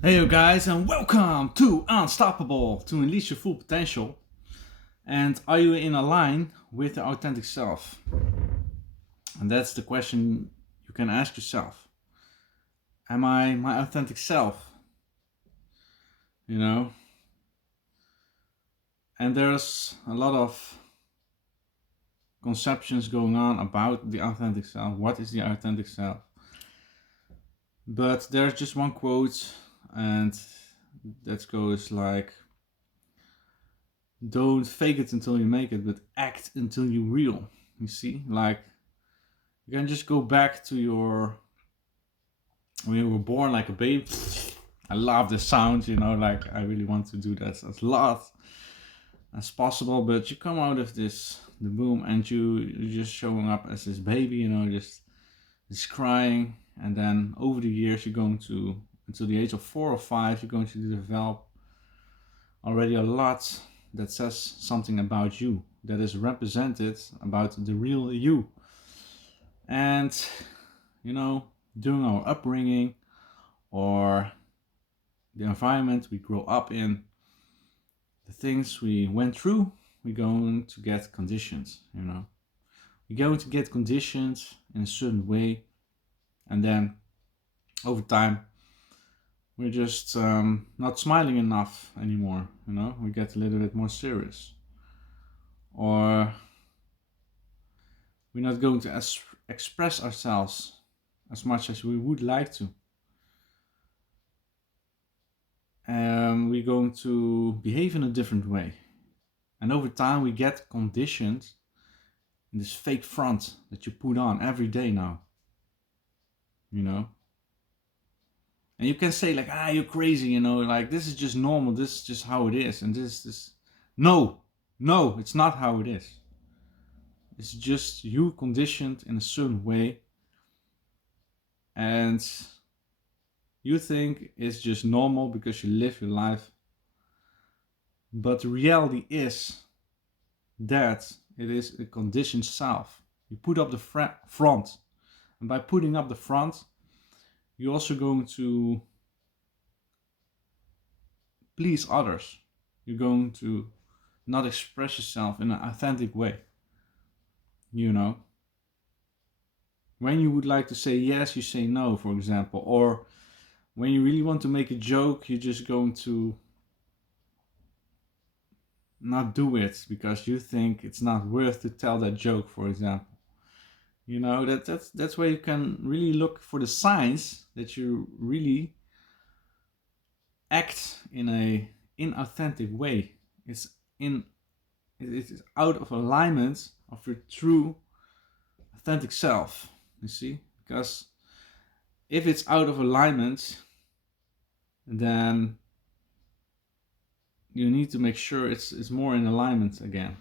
Hey you guys, and welcome to Unstoppable, to unleash your full potential. And are you in a line with the authentic self? And that's the question you can ask yourself. Am I my authentic self? You know? And there's a lot of conceptions going on about the authentic self. What is the authentic self? But there's just one quote, and that goes like, don't fake it until you make it, but act until you real. You see, like you can just go back to when you were born like a baby. I love the sound, like I really want to do that as lot as possible. But you come out of the boom, and you're just showing up as this baby, just crying, and then over the years you're going to until the age of 4 or 5, you're going to develop already a lot that says something about you, that is represented about the real you. And during our upbringing or the environment we grow up in, the things we went through, we're going to get conditioned. We're going to get conditioned in a certain way, and then over time we're just not smiling enough anymore. We get a little bit more serious, or we're not going to express ourselves as much as we would like to. We're going to behave in a different way. And over time, we get conditioned in this fake front that you put on every day now. And you can say like, you're crazy, like this is just normal, this is just how it is. And this. No, it's not how it is. It's just you conditioned in a certain way. And you think it's just normal because you live your life. But the reality is that it is a conditioned self. You put up the front. And by putting up the front, you're also going to please others. You're going to not express yourself in an authentic way. When you would like to say yes, you say no, for example. Or when you really want to make a joke, you're just going to not do it because you think it's not worth to tell that joke, for example. That's where you can really look for the signs that you really act in a inauthentic way. It is out of alignment of your true authentic self. You see, because if it's out of alignment, then you need to make sure it's more in alignment again.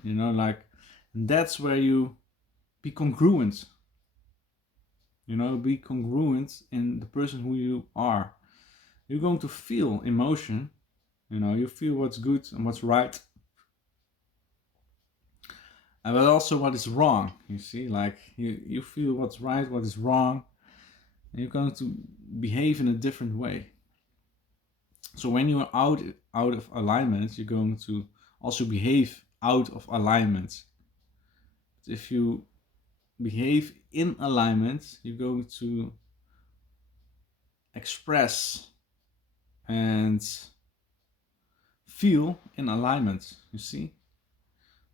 That's where you be congruent. Be congruent in the person who you are. You're going to feel emotion. You feel what's good and what's right, but also what is wrong. You see, like you feel what's right, what is wrong, and you're going to behave in a different way. So when you are out of alignment, you're going to also behave out of alignment. But if you behave in alignment, you're going to express and feel in alignment. You see,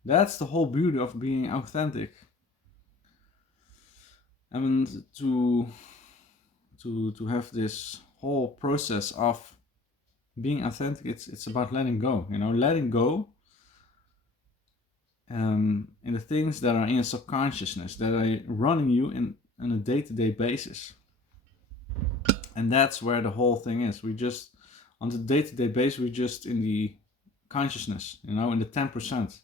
that's the whole beauty of being authentic. And to have this whole process of being authentic, it's about letting go. Letting go in the things that are in your subconsciousness, that are running you on a day-to-day basis. And that's where the whole thing is. We just, on the day-to-day basis, we're just in the consciousness, in the 10%.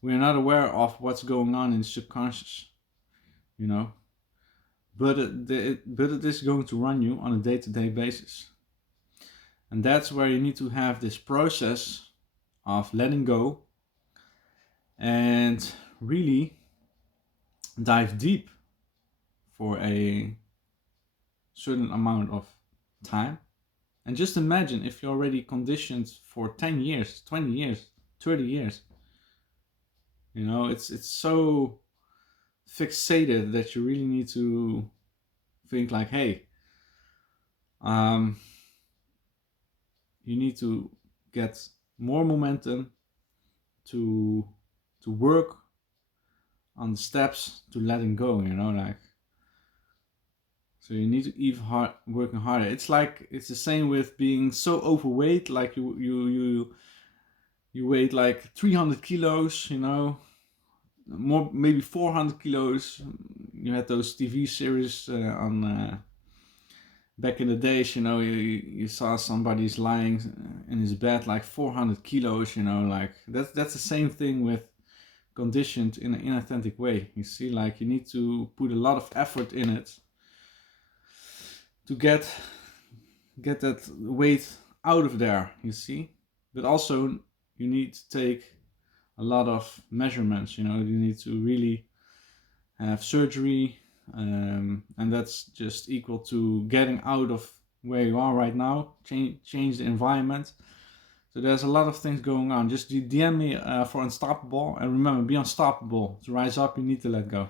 We're not aware of what's going on in the subconscious, but it is going to run you on a day-to-day basis. And that's where you need to have this process of letting go and really dive deep for a certain amount of time, And just imagine if you're already conditioned for 10 years, 20 years, 30 years. You know, it's so fixated that you really need to think like, hey, you need to get more momentum to work on the steps to letting go, you know, like, so you need to even working harder. It's like, it's the same with being so overweight, like you weighed like 300 kilos, you know, more, maybe 400 kilos. You had those TV series on back in the days, you know, you saw somebody's lying in his bed like 400 kilos, you know, like that's the same thing with conditioned in an inauthentic way. You see, like, you need to put a lot of effort in it to get that weight out of there, you see. But also you need to take a lot of measurements, you know, you need to really have surgery, and that's just equal to getting out of where you are right now, change the environment. So there's a lot of things going on. Just DM me for Unstoppable, and remember, be unstoppable. To rise up, you need to let go.